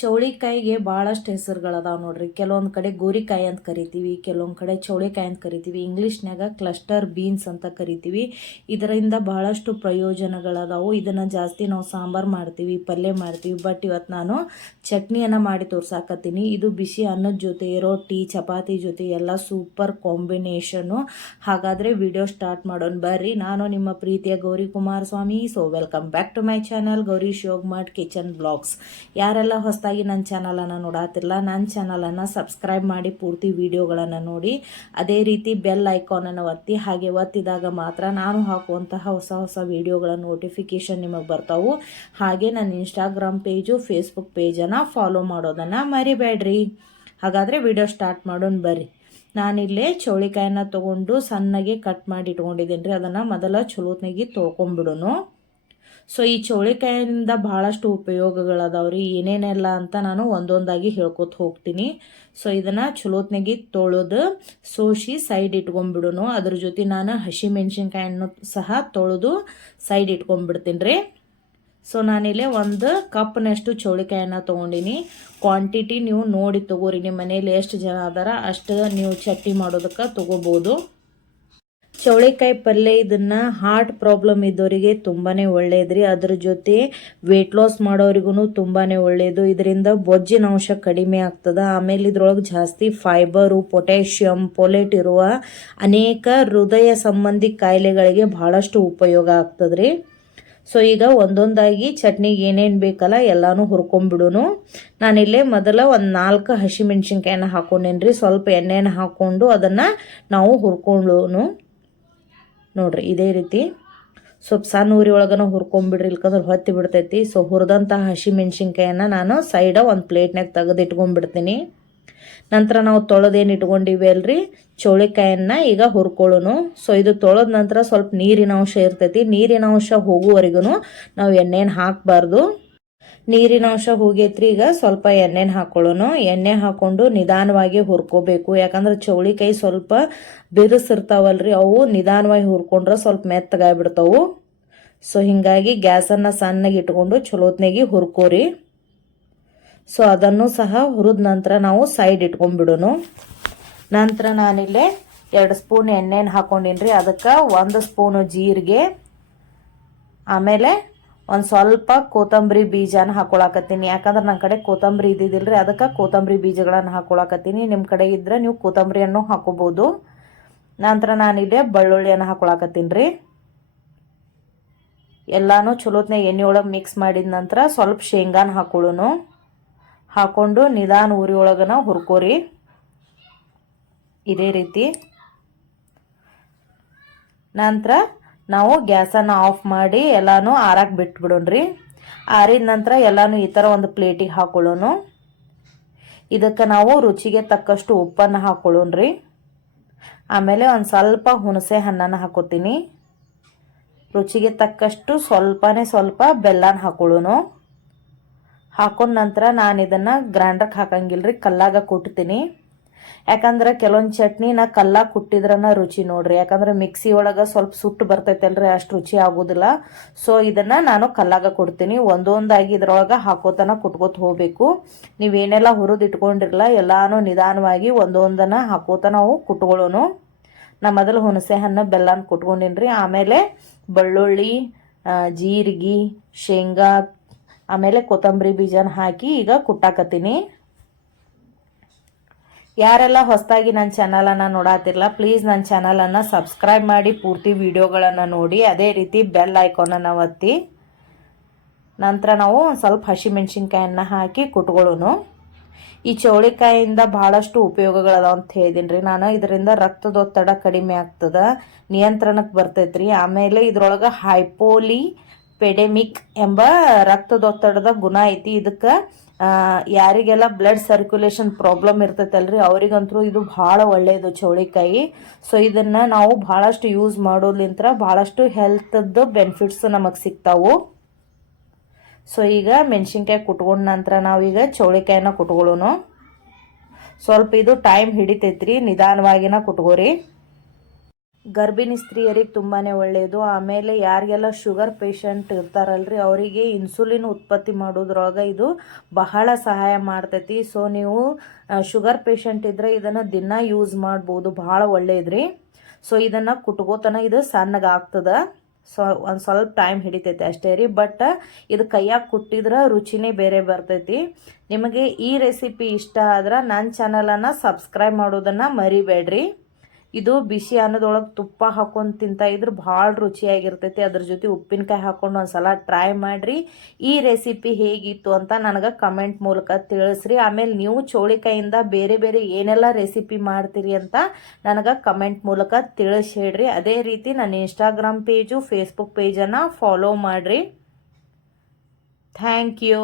ಚೌಳಿಕಾಯಿಗೆ ಭಾಳಷ್ಟು ಹೆಸರುಗಳದಾವ ನೋಡ್ರಿ. ಕೆಲವೊಂದು ಕಡೆ ಗೋರಿಕಾಯಿ ಅಂತ ಕರಿತೀವಿ, ಕೆಲವೊಂದು ಕಡೆ ಚೌಳಿಕಾಯಿ ಅಂತ ಕರಿತೀವಿ, ಇಂಗ್ಲೀಷ್ನಾಗ ಕ್ಲಸ್ಟರ್ ಬೀನ್ಸ್ ಅಂತ ಕರಿತೀವಿ. ಇದರಿಂದ ಬಹಳಷ್ಟು ಪ್ರಯೋಜನಗಳದಾವು. ಇದನ್ನು ಜಾಸ್ತಿ ನಾವು ಸಾಂಬಾರು ಮಾಡ್ತೀವಿ, ಪಲ್ಯ ಮಾಡ್ತೀವಿ. ಬಟ್ ಇವತ್ತು ನಾನು ಚಟ್ನಿಯನ್ನು ಮಾಡಿ ತೋರ್ಸಾಕತ್ತೀನಿ. ಇದು ಬಿಸಿ ಅನ್ನದ ಜೊತೆ, ರೊಟ್ಟಿ ಚಪಾತಿ ಜೊತೆ ಎಲ್ಲ ಸೂಪರ್ ಕಾಂಬಿನೇಷನು. ಹಾಗಾದರೆ ವಿಡಿಯೋ ಸ್ಟಾರ್ಟ್ ಮಾಡೋಣ ಬರ್ರಿ. ನಾನು ನಿಮ್ಮ ಪ್ರೀತಿಯ Gauri Kumaraswamy. So welcome back to my channel Gauri Shivakumar kitchen blogs. ಯಾರೆಲ್ಲ ಹೊಸದಾಗಿ ನನ್ನ ಚಾನಲನ್ನು ನೋಡಾತಿರಲ್ಲ, ನನ್ನ ಚಾನಲನ್ನು ಸಬ್ಸ್ಕ್ರೈಬ್ ಮಾಡಿ ಪೂರ್ತಿ ವಿಡಿಯೋಗಳನ್ನು ನೋಡಿ. ಅದೇ ರೀತಿ ಬೆಲ್ ಐಕಾನನ್ನು ಒತ್ತಿ. ಹಾಗೆ ಒತ್ತಿದಾಗ ಮಾತ್ರ ನಾನು ಹಾಕುವಂತಹ ಹೊಸ ಹೊಸ ವಿಡಿಯೋಗಳ ನೋಟಿಫಿಕೇಶನ್ ನಿಮಗೆ ಬರ್ತಾವು. ಹಾಗೆ ನನ್ನ ಇನ್ಸ್ಟಾಗ್ರಾಮ್ ಪೇಜು, ಫೇಸ್ಬುಕ್ ಪೇಜನ್ನು ಫಾಲೋ ಮಾಡೋದನ್ನು ಮರಿಬೇಡ್ರಿ. ಹಾಗಾದರೆ ವಿಡಿಯೋ ಸ್ಟಾರ್ಟ್ ಮಾಡೋಣ ಬರ್ರಿ. ನಾನಿಲ್ಲೇ ಚೌಳಿಕಾಯಿನ ತೊಗೊಂಡು ಸಣ್ಣಗೆ ಕಟ್ ಮಾಡಿ ಇಟ್ಕೊಂಡಿದ್ದೀನಿ ರೀ. ಅದನ್ನು ಮೊದಲ ಚಲೋತ್ನಾಗಿ ತೊಳ್ಕೊಂಬಿಡೋನು. ಸೊ ಈ ಚೌಳಿಕಾಯಿಯಿಂದ ಭಾಳಷ್ಟು ಉಪಯೋಗಗಳದಾವ್ರಿ. ಏನೇನೆಲ್ಲ ಅಂತ ನಾನು ಒಂದೊಂದಾಗಿ ಹೇಳ್ಕೊತ ಹೋಗ್ತೀನಿ. ಸೊ ಇದನ್ನು ಚಲೋತ್ನಾಗಿ ತೊಳೆದು ಸೋಸಿ ಸೈಡ್ ಇಟ್ಕೊಂಡ್ಬಿಡೋನು. ಅದ್ರ ಜೊತೆ ನಾನು ಹಸಿ ಮೆಣಸಿನ್ಕಾಯನ್ನು ಸಹ ತೊಳೆದು ಸೈಡ್ ಇಟ್ಕೊಂಡ್ಬಿಡ್ತೀನಿ ರೀ. ಸೊ ನಾನಿಲ್ಲೇ ಒಂದು ಕಪ್ನಷ್ಟು ಚೌಳಿಕಾಯನ್ನು ತೊಗೊಂಡಿನಿ. ಕ್ವಾಂಟಿಟಿ ನೀವು ನೋಡಿ ತೊಗೋರಿ. ನಿಮ್ಮ ಮನೇಲಿ ಎಷ್ಟು ಜನ ಅದಾರ ಅಷ್ಟು ನೀವು ಚಟ್ನಿ ಮಾಡೋದಕ್ಕೆ ತೊಗೋಬೋದು. ಚೌಳಿಕಾಯಿ ಪಲ್ಯ ಇದನ್ನು ಹಾರ್ಟ್ ಪ್ರಾಬ್ಲಮ್ ಇದ್ದವರಿಗೆ ತುಂಬಾ ಒಳ್ಳೆಯದ್ರಿ. ಅದ್ರ ಜೊತೆ ವೆಯ್ಟ್ ಲಾಸ್ ಮಾಡೋರಿಗೂ ತುಂಬಾ ಒಳ್ಳೆಯದು. ಇದರಿಂದ ಬೊಜ್ಜಿನ ಅಂಶ ಕಡಿಮೆ ಆಗ್ತದೆ. ಆಮೇಲೆ ಇದ್ರೊಳಗೆ ಜಾಸ್ತಿ ಫೈಬರು, ಪೊಟ್ಯಾಷಿಯಮ್, ಪೊಲೇಟ್ ಇರುವ ಅನೇಕ ಹೃದಯ ಸಂಬಂಧಿ ಕಾಯಿಲೆಗಳಿಗೆ ಬಹಳಷ್ಟು ಉಪಯೋಗ ಆಗ್ತದ್ರಿ. ಸೊ ಈಗ ಒಂದೊಂದಾಗಿ ಚಟ್ನಿಗೆ ಏನೇನು ಬೇಕಲ್ಲ ಎಲ್ಲಾನು ಹುರ್ಕೊಂಡ್ಬಿಡೋನು. ನಾನಿಲ್ಲೇ ಮೊದಲ ಒಂದು 4 ಹಸಿಮೆಣ್ಸಿನ್ಕಾಯಿನ ಹಾಕೊಂಡೇನ್ರಿ. ಸ್ವಲ್ಪ ಎಣ್ಣೆನ ಹಾಕ್ಕೊಂಡು ಅದನ್ನು ನಾವು ಹುರ್ಕೊಳ್ಳೋನು ನೋಡ್ರಿ. ಇದೇ ರೀತಿ ಸ್ವಲ್ಪ ಸಣ್ಣ ಉರಿ ಒಳಗನ ಹುರ್ಕೊಂಡ್ಬಿಡ್ರಿ, ಇಲ್ಕಂದ್ರೆ ಹೊತ್ತಿ ಬಿಡ್ತೈತಿ. ಸೊ ಹುರಿದಂತಹ ಹಸಿಮೆಣ್ಸಿನ್ಕಾಯನ್ನು ನಾನು ಸೈಡ ಒಂದು ಪ್ಲೇಟ್ನಾಗ ತೆಗೆದು ಇಟ್ಕೊಂಡ್ಬಿಡ್ತೀನಿ. ನಂತರ ನಾವು ತೊಳೆದೇನು ಇಟ್ಕೊಂಡಿವಿ ಅಲ್ರಿ ಚೌಳಿಕಾಯನ್ನು ಈಗ ಹುರ್ಕೊಳ್ಳೋನು. ಸೊ ಇದು ತೊಳೆದ ನಂತರ ಸ್ವಲ್ಪ ನೀರಿನ ಅಂಶ ಇರ್ತೈತಿ. ನೀರಿನ ಅಂಶ ಹೋಗುವವರೆಗೂ ನಾವು ಎಣ್ಣೆನ ಹಾಕಬಾರ್ದು. ನೀರಿನ ಅಂಶ ಹೋಗೈತ್ರಿ. ಈಗ ಸ್ವಲ್ಪ ಎಣ್ಣೆನ ಹಾಕೊಳ್ಳೋನು. ಎಣ್ಣೆ ಹಾಕ್ಕೊಂಡು ನಿಧಾನವಾಗಿ ಹುರ್ಕೋಬೇಕು. ಯಾಕಂದ್ರೆ ಚೌಳಿಕಾಯಿ ಸ್ವಲ್ಪ ಬಿರುಸಿರ್ತಾವಲ್ರಿ, ಅವು ನಿಧಾನವಾಗಿ ಹುರ್ಕೊಂಡ್ರೆ ಸ್ವಲ್ಪ ಮೆತ್ತಗಾಗ್ಬಿಡ್ತಾವು. ಸೊ ಹೀಗಾಗಿ ಗ್ಯಾಸನ್ನು ಸಣ್ಣಗೆ ಇಟ್ಕೊಂಡು ಚಲೋತ್ನಾಗಿ ಹುರ್ಕೋರಿ. ಸೊ ಅದನ್ನು ಸಹ ಹುರಿದ ನಂತರ ನಾವು ಸೈಡ್ ಇಟ್ಕೊಂಡ್ಬಿಡೋನು. ನಂತರ ನಾನಿಲ್ಲೇ 2 ಸ್ಪೂನ್ ಎಣ್ಣೆನ ಹಾಕೊಂಡಿನ್ರಿ. ಅದಕ್ಕೆ 1 ಸ್ಪೂನು ಜೀರಿಗೆ, ಆಮೇಲೆ ಒಂದು ಸ್ವಲ್ಪ ಕೊತ್ತಂಬರಿ ಬೀಜನ ಹಾಕೊಳಕತ್ತೀನಿ. ಯಾಕಂದ್ರೆ ನನ್ನ ಕಡೆ ಕೊತ್ತಂಬರಿ ಇದ್ದಿದ್ದಿಲ್ರಿ, ಅದಕ್ಕೆ ಕೊತ್ತಂಬರಿ ಬೀಜಗಳನ್ನು ಹಾಕೊಳಕತ್ತೀನಿ. ನಿಮ್ಮ ಕಡೆ ಇದ್ರೆ ನೀವು ಕೊತ್ತಂಬರಿಯನ್ನು ಹಾಕೋಬೋದು. ನಂತರ ನಾನಿಲ್ಲೇ ಬೆಳ್ಳುಳ್ಳಿಯನ್ನು ಹಾಕೊಳಕತ್ತೀನಿ ರೀ. ಎಲ್ಲಾನು ಚಲೋತ್ನಾಗ ಎಣ್ಣೆ ಒಳಗೆ ಮಿಕ್ಸ್ ಮಾಡಿದ ನಂತರ ಸ್ವಲ್ಪ ಶೇಂಗಾನ ಹಾಕೊಳ್ಳೋನು. ಹಾಕ್ಕೊಂಡು ನಿಧಾನ ಉರಿ ಒಳಗನ ಹುರ್ಕೋರಿ. ಇದೇ ರೀತಿ ನಂತರ ನಾವು ಗ್ಯಾಸನ್ನು ಆಫ್ ಮಾಡಿ ಎಲ್ಲಾನು ಆರಾಕ್ ಬಿಟ್ಬಿಡೋಣ್ರಿ. ಆರಿದ ನಂತರ ಎಲ್ಲಾನು ಈ ಥರ ಒಂದು ಪ್ಲೇಟಿಗೆ ಹಾಕೊಳ್ಳೋನು. ಇದಕ್ಕೆ ನಾವು ರುಚಿಗೆ ತಕ್ಕಷ್ಟು ಉಪ್ಪನ್ನು ಹಾಕೊಳ್ಳೋಣ್ರಿ. ಆಮೇಲೆ ಒಂದು ಸ್ವಲ್ಪ ಹುಣಸೆ ಹಣ್ಣನ್ನು ಹಾಕೋತೀನಿ. ರುಚಿಗೆ ತಕ್ಕಷ್ಟು ಸ್ವಲ್ಪ ಬೆಲ್ಲನ ಹಾಕೊಳ್ಳೋನು. ಹಾಕೊಂಡ ನಂತರ ನಾನು ಇದನ್ನು ಗ್ರೈಂಡರ್ಗೆ ಹಾಕಂಗಿಲ್ರಿ, ಕಲ್ಲಾಗ ಕುಟ್ತೀನಿ. ಯಾಕಂದ್ರೆ ಕೆಲವೊಂದು ಚಟ್ನಿನ ಕಲ್ಲಾಗ ಕುಟ್ಟಿದ್ರನ ರುಚಿ ನೋಡ್ರಿ. ಯಾಕಂದ್ರೆ ಮಿಕ್ಸಿ ಒಳಗೆ ಸ್ವಲ್ಪ ಸುಟ್ಟು ಬರ್ತೈತಲ್ರಿ, ಅಷ್ಟು ರುಚಿ ಆಗೋದಿಲ್ಲ. ಸೊ ಇದನ್ನು ನಾನು ಕಲ್ಲಾಗ ಕೊಡ್ತೀನಿ. ಒಂದೊಂದಾಗಿ ಇದ್ರೊಳಗೆ ಹಾಕೋತನ ಕುಟ್ಕೋತ ಹೋಗಬೇಕು. ನೀವೇನೆಲ್ಲ ಹುರಿದು ಇಟ್ಕೊಂಡಿರಲ್ಲ ಎಲ್ಲಾನು ನಿಧಾನವಾಗಿ ಒಂದೊಂದನ್ನು ಹಾಕೋತ ನಾವು ಕುಟ್ಕೊಳ್ಳೋನು. ನಾ ಮೊದಲು ಹುಣಸೆ ಹಣ್ಣು ಬೆಲ್ಲನ ಕುಟ್ಕೊಂಡಿನ್ರಿ. ಆಮೇಲೆ ಬೆಳ್ಳುಳ್ಳಿ, ಜೀರಿಗೆ, ಶೇಂಗಾ, ಆಮೇಲೆ ಕೊತ್ತಂಬರಿ ಬೀಜನ ಹಾಕಿ ಈಗ ಕುಟ್ಟಾಕತ್ತೀನಿ. ಯಾರೆಲ್ಲ ಹೊಸದಾಗಿ ನನ್ನ ಚಾನಲನ್ನು ನೋಡಾತಿರಲ್ಲ, ಪ್ಲೀಸ್ ನನ್ನ ಚಾನಲನ್ನು ಸಬ್ಸ್ಕ್ರೈಬ್ ಮಾಡಿ ಪೂರ್ತಿ ವಿಡಿಯೋಗಳನ್ನು ನೋಡಿ. ಅದೇ ರೀತಿ ಬೆಲ್ ಐಕಾನನ್ನು ಒತ್ತಿ. ನಂತರ ನಾವು ಸ್ವಲ್ಪ ಹಸಿಮೆಣ್ಸಿನ್ಕಾಯನ್ನು ಹಾಕಿ ಕುಟ್ಕೊಳ್ಳೋನು. ಈ ಚೌಳಿಕಾಯಿಯಿಂದ ಭಾಳಷ್ಟು ಉಪಯೋಗಗಳದಾವ ಅಂತ ಹೇಳಿದ್ದೀನಿ ರೀ ನಾನು. ಇದರಿಂದ ರಕ್ತದೊತ್ತಡ ಕಡಿಮೆ ಆಗ್ತದೆ, ನಿಯಂತ್ರಣಕ್ಕೆ ಬರ್ತೈತ್ರಿ. ಆಮೇಲೆ ಇದ್ರೊಳಗೆ ಹೈಪೋಲಿಪೆಡೆಮಿಕ್ ಎಂಬ ರಕ್ತದೊತ್ತಡದ ಗುಣ ಐತಿ. ಇದಕ್ಕೆ ಯಾರಿಗೆಲ್ಲ ಬ್ಲಡ್ ಸರ್ಕ್ಯುಲೇಷನ್ ಪ್ರಾಬ್ಲಮ್ ಇರ್ತೈತಲ್ರಿ ಅವರಿಗಂತೂ ಇದು ಭಾಳ ಒಳ್ಳೆಯದು ಚೌಳಿಕಾಯಿ. ಸೊ ಇದನ್ನು ನಾವು ಭಾಳಷ್ಟು ಯೂಸ್ ಮಾಡೋದ್ಲಿಂತ ಭಾಳಷ್ಟು ಹೆಲ್ತದ್ದು ಬೆನಿಫಿಟ್ಸ್ ನಮಗೆ ಸಿಗ್ತಾವು. ಸೊ ಈಗ ಮೆಣಸಿನ್ಕಾಯಿ ಕುಟ್ಕೊಂಡ ನಂತರ ನಾವೀಗ ಚೌಳಿಕಾಯಿನ ಕುಟ್ಕೊಳ್ಳೋನು. ಸ್ವಲ್ಪ ಇದು ಟೈಮ್ ಹಿಡಿತೈತ್ರಿ, ನಿಧಾನವಾಗಿನ ಕುಟ್ಕೋರಿ. ಗರ್ಭಿಣಿ ಸ್ತ್ರೀಯರಿಗೆ ತುಂಬಾ ಒಳ್ಳೆಯದು. ಆಮೇಲೆ ಯಾರಿಗೆಲ್ಲ ಶುಗರ್ ಪೇಷಂಟ್ ಇರ್ತಾರಲ್ರಿ ಅವರಿಗೆ ಇನ್ಸುಲಿನ್ ಉತ್ಪತ್ತಿ ಮಾಡೋದ್ರೊಳಗೆ ಇದು ಬಹಳ ಸಹಾಯ ಮಾಡ್ತೈತಿ. ಸೊ ನೀವು ಶುಗರ್ ಪೇಷಂಟ್ ಇದ್ದರೆ ಇದನ್ನು ದಿನ ಯೂಸ್ ಮಾಡ್ಬೋದು, ಭಾಳ ಒಳ್ಳೇದ್ರಿ. ಸೊ ಇದನ್ನು ಕುಟ್ಕೋತನ ಇದು ಸಣ್ಣಗಾಗ್ತದೆ. ಸೊ ಒಂದು ಸ್ವಲ್ಪ ಟೈಮ್ ಹಿಡಿತೈತೆ ಅಷ್ಟೇ ರೀ. ಬಟ್ ಇದು ಕೈಯಾಗ ಕುಟ್ಟಿದ್ರೆ ರುಚಿನೇ ಬೇರೆ ಬರ್ತೈತಿ. ನಿಮಗೆ ಈ ರೆಸಿಪಿ ಇಷ್ಟ ಆದ್ರೆ ನನ್ನ ಚಾನಲನ್ನು ಸಬ್ಸ್ಕ್ರೈಬ್ ಮಾಡೋದನ್ನು ಮರಿಬೇಡ್ರಿ. ಇದು ಬಿಸಿ ಅನ್ನದೊಳಗೆ ತುಪ್ಪ ಹಾಕೊಂಡು ತಿಂತಾ ಇದ್ರೆ ಭಾಳ ರುಚಿಯಾಗಿರ್ತೈತಿ. ಅದ್ರ ಜೊತೆ ಉಪ್ಪಿನಕಾಯಿ ಹಾಕೊಂಡು ಒಂದ್ಸಲ ಟ್ರೈ ಮಾಡಿರಿ. ಈ ರೆಸಿಪಿ ಹೇಗಿತ್ತು ಅಂತ ನನಗೆ ಕಮೆಂಟ್ ಮೂಲಕ ತಿಳಿಸ್ರಿ. ಆಮೇಲೆ ನೀವು ಚೌಳಿಕಾಯಿಂದ ಬೇರೆ ಬೇರೆ ಏನೆಲ್ಲ ರೆಸಿಪಿ ಮಾಡ್ತೀರಿ ಅಂತ ನನಗೆ ಕಮೆಂಟ್ ಮೂಲಕ ತಿಳಿಸಿ ಹೇಳ್ರಿ. ಅದೇ ರೀತಿ ನನ್ನ ಇನ್ಸ್ಟಾಗ್ರಾಮ್ ಪೇಜು ಫೇಸ್ಬುಕ್ ಪೇಜನ್ನು ಫಾಲೋ ಮಾಡಿರಿ. Thank you.